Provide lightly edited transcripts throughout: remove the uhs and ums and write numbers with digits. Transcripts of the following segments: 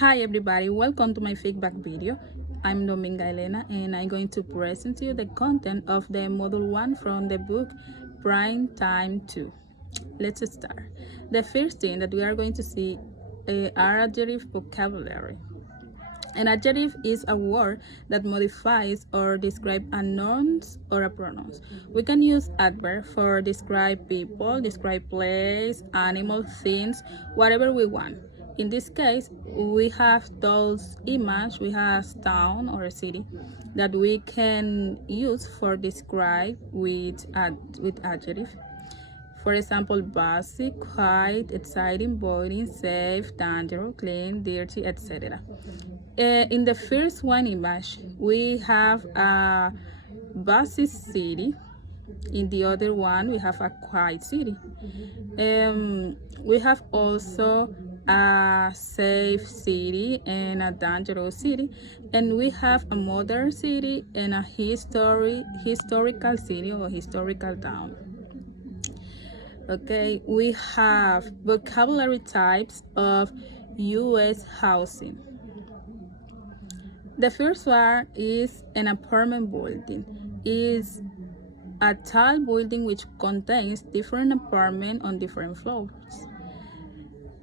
Hi everybody, welcome to my feedback video. I'm Dominga Elena and I'm going to present to you the content of the module 1 from the book Prime Time 2. Let's start. The first thing that we are going to see are adjective vocabulary. An adjective is a word that modifies or describes a noun or a pronoun. We can use adverb for describe people, describe place, animal, things, whatever we want. In this case, we have those images, we have town or a city that we can use for describe with adjective. For example, basic, quiet, exciting, boring, safe, dangerous, clean, dirty, etc. In the first one image, we have a busy city. In the other one, we have a quiet city. We have also a safe city and a dangerous city, and we have a modern city and a historical city or historical town. Okay, we have vocabulary types of U.S. housing. The first one is an apartment building. Is a tall building which contains different apartments on different floors.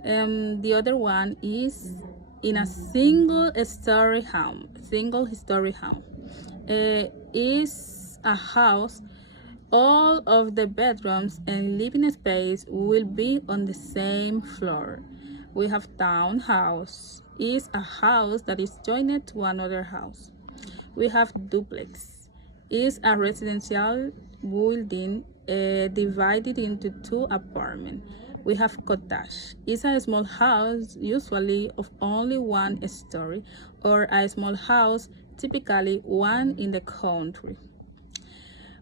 The other one is in a single story home. Is a house. All of the bedrooms and living space will be on the same floor. We have townhouse. Is a house that is joined to another house. We have duplex. Is a residential building divided into two apartments. We have cottage. Is a small house, usually of only one story, or a small house, typically one in the country.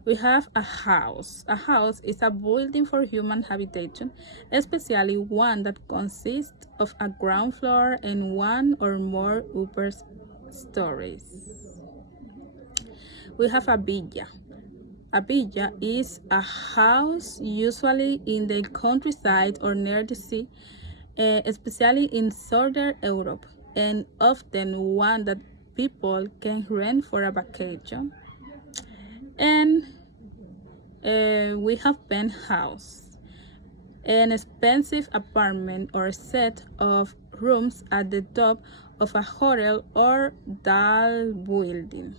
We have a house. A house is a building for human habitation, especially one that consists of a ground floor and one or more upper stories. We have a villa. A villa is a house usually in the countryside or near the sea, especially in southern Europe, and often one that people can rent for a vacation. And we have penthouse, an expensive apartment or set of rooms at the top of a hotel or tall building,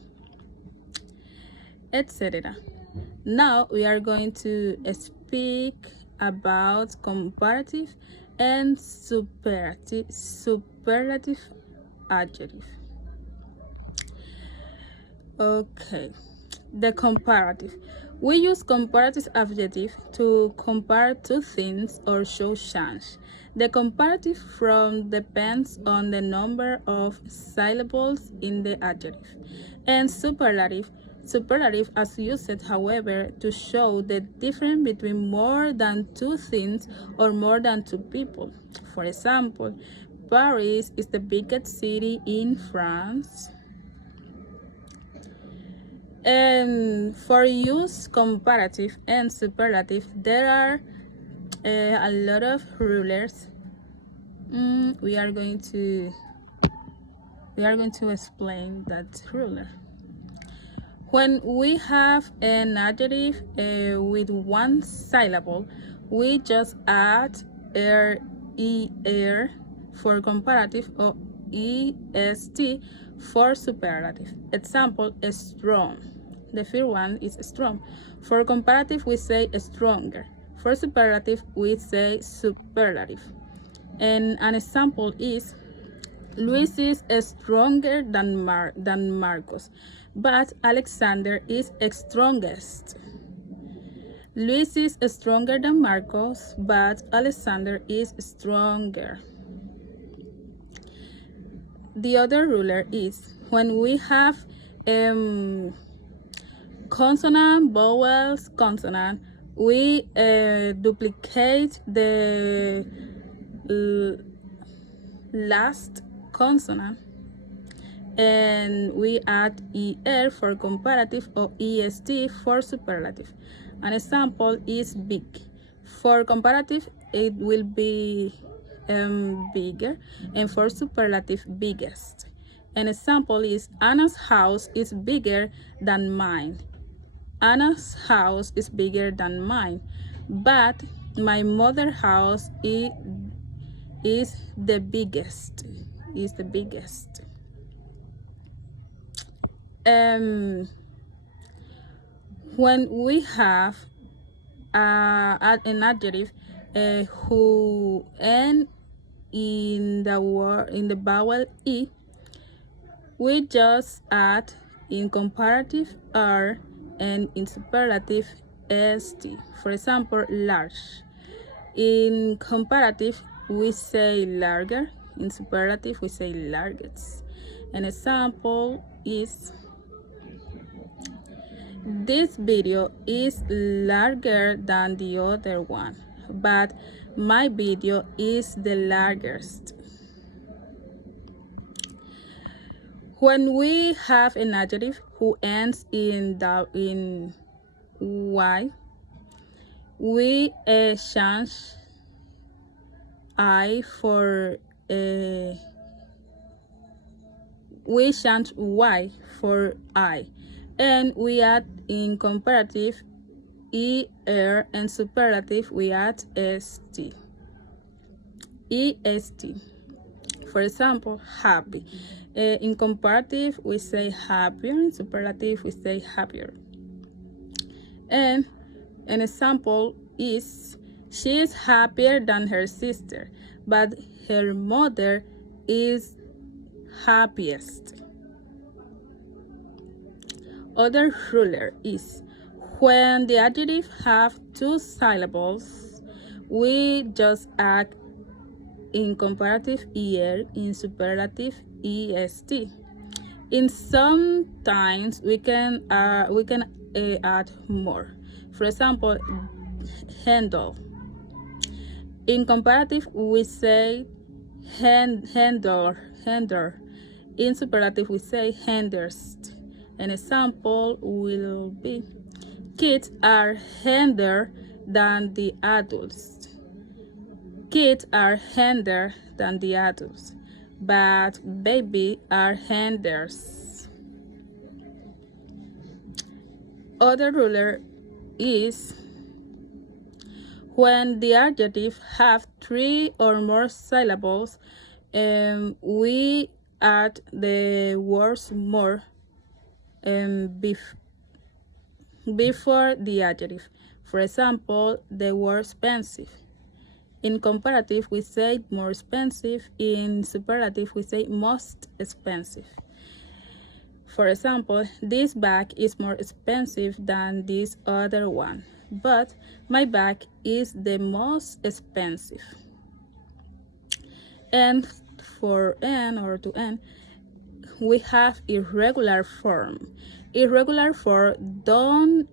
etc. Now we are going to speak about comparative and superlative adjective. Okay, the comparative. We use comparative adjective to compare two things or show change. The comparative form depends on the number of syllables in the adjective. And superlative is used, however, to show the difference between more than two things or more than two people. For example, Paris is the biggest city in France. And for use comparative and superlative, there are a lot of rulers. We are going to explain that ruler. When we have an adjective with one syllable, we just add er for comparative or est for superlative. Example, strong. The first one is strong. For comparative, we say stronger. For superlative, we say superlative. And an example is, Luis is stronger than Marcos, but Alexander is strongest. Luis is stronger than Marcos, but Alexander is stronger. The other ruler is when we have consonant, vowels, consonant, we duplicate the last consonant and we add er for comparative or est for superlative. An example is big. For comparative, it will be bigger, and for superlative, biggest. An example is Anna's house is bigger than mine. Anna's house is bigger than mine, but my mother's house is the biggest. Is the biggest. When we have an adjective who end in the vowel e, we just add in comparative r and in superlative st. For example, large. In comparative, we say larger. In superlative, we say largest. An example is, this video is larger than the other one, but my video is the largest. When we have an adjective who ends in y, we change I for we change y for I, and we add in comparative er, and superlative we add st. est. For example, happy. In comparative we say happier, in superlative we say happier. And an example is, she is happier than her sister, but her mother is happiest. Other ruler is, when the adjective have two syllables, we just add in comparative er, in superlative est. In sometimes we can add more. For example, handle. In comparative we say handler. In superlative we say handers. An example will be, kids are handier than the adults. Kids are handier than the adults, but baby are handers. Other ruler is, when the adjective have three or more syllables, we add the words more before the adjective. For example, the word expensive. In comparative, we say more expensive. In superlative, we say most expensive. For example, this bag is more expensive than this other one, but my bag is the most expensive. And for n or to n, we have irregular form. Irregular form don't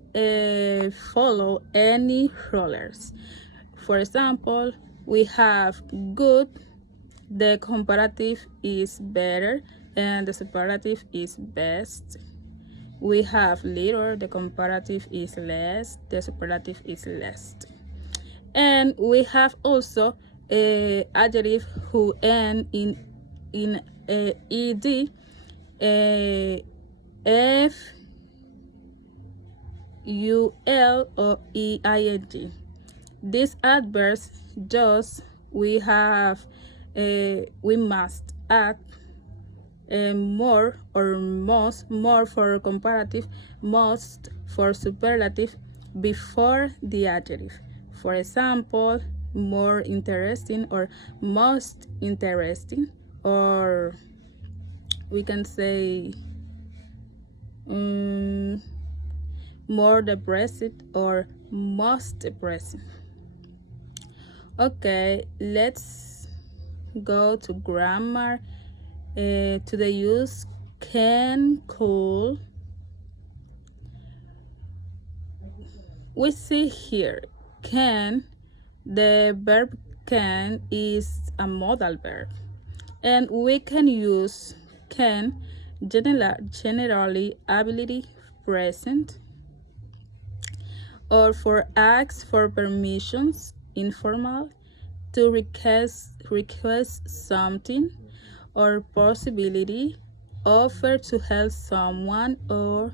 follow any rulers. For example, we have good, the comparative is better, and the superlative is best. We have little, the comparative is less, the superlative is less. And we have also adjective who end in ed, f, ul, or eing. These adverbs just we must add more or most, more for comparative, most for superlative before the adjective. For example, more interesting or most interesting, or we can say more depressed or most depressing. Okay, let's go to grammar, to the use can, could. We see here can, the verb can is a modal verb, and we can use can generally ability present, or for asks for permissions informal, to request something or possibility, offer to help someone, or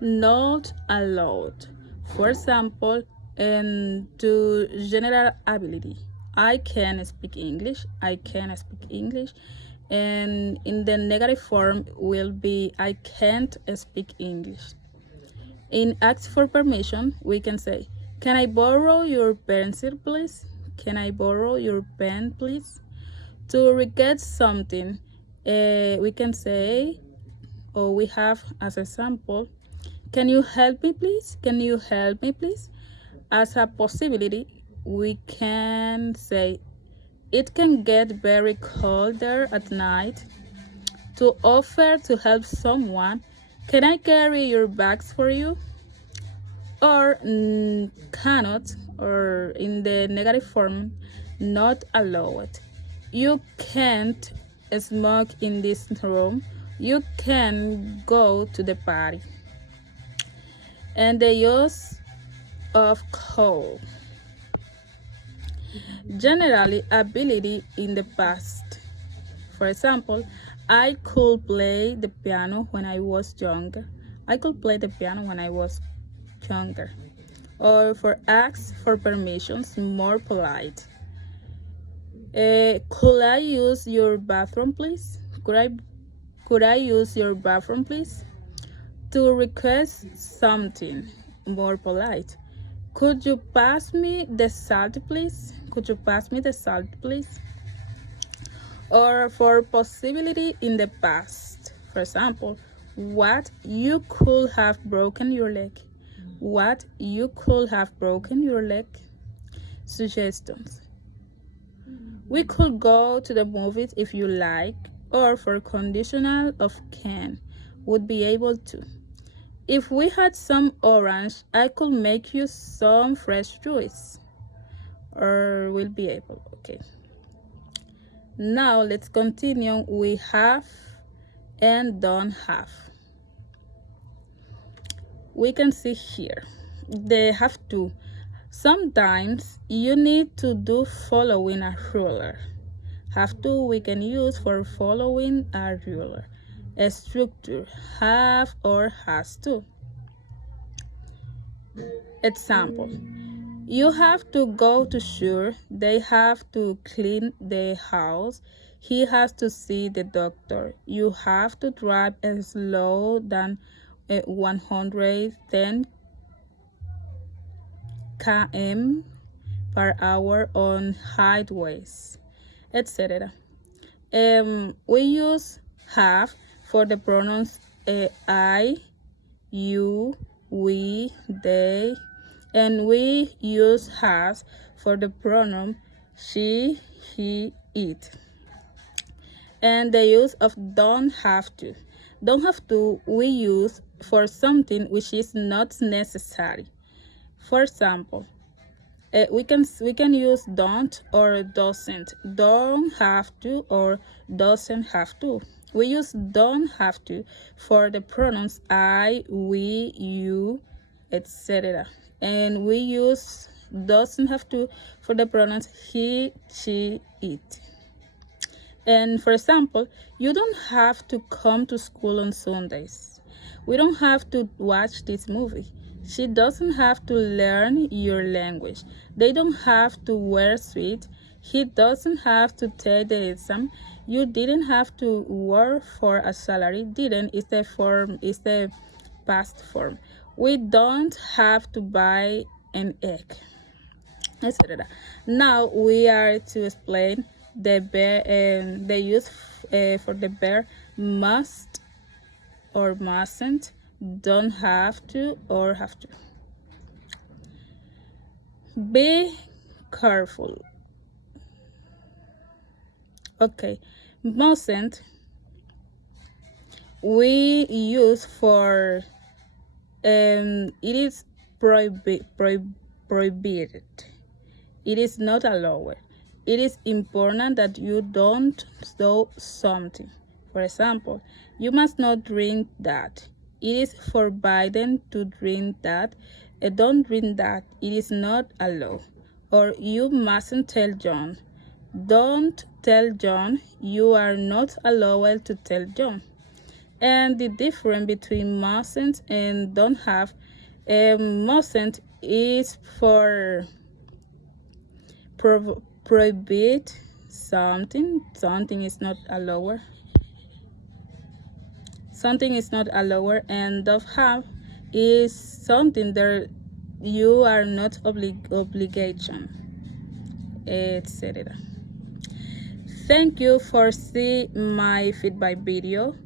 not allowed. For example, to general ability, I can speak English, I can speak English. And in the negative form will be I can't speak English. In ask for permission, we can say, can I borrow your pencil, please? Can I borrow your pen, please? To request something, we can say, or we have as a sample, can you help me, please? Can you help me, please? As a possibility, we can say, it can get very cold there at night. To offer to help someone, can I carry your bags for you? Or cannot, or in the negative form, not allowed. You can't smoke in this room. You can go to the party. And the use of coal. Generally, ability in the past. For example, I could play the piano when I was younger. I could play the piano when I was younger. Or for ask for permissions, more polite. Could I use your bathroom, please? Could I use your bathroom, please? To request something, more polite. Could you pass me the salt, please? Could you pass me the salt, please? Or for possibility in the past. For example, what, you could have broken your leg. What, you could have broken your leg. Suggestions. We could go to the movies if you like, or for conditional of can, would be able to. If we had some orange, I could make you some fresh juice. Or will be able, okay. Now let's continue. We have and don't have. We can see here, they have to. Sometimes you need to do following a ruler. Have to we can use for following a ruler. A structure, have or has to. Example, you have to go to sure, they have to clean the house, he has to see the doctor, you have to drive slow than 110 km per hour on highways, etc. We use have for the pronouns I, you, we, they, and we use has for the pronoun she, he, it. And the use of don't have to. Don't have to we use for something which is not necessary. For example, we can use don't or doesn't. Don't have to or doesn't have to. We use don't have to for the pronouns I, we, you, etc. And we use doesn't have to for the pronouns he, she, it. And for example, you don't have to come to school on Sundays. We don't have to watch this movie. She doesn't have to learn your language. They don't have to wear sweet. He doesn't have to take the exam. You didn't have to work for a salary. Didn't is the form, is the past form. We don't have to buy an egg, etc. Now we are to explain the verb, the use for the verb must or mustn't, don't have to or have to. Be careful. Okay, mustn't we use for it is prohibited. It is not allowed. It is important that you don't do something. For example, you must not drink that. It is forbidden to drink that. Don't drink that. It is not allowed. or you mustn't tell John. Don't tell John. You are not allowed to tell John. And the difference between mustn't and don't have, mustn't is for prohibit something. Something is not allowed. Something is not allowed, and don't have is something that you are not obligation, etc. Thank you for seeing my feedback video.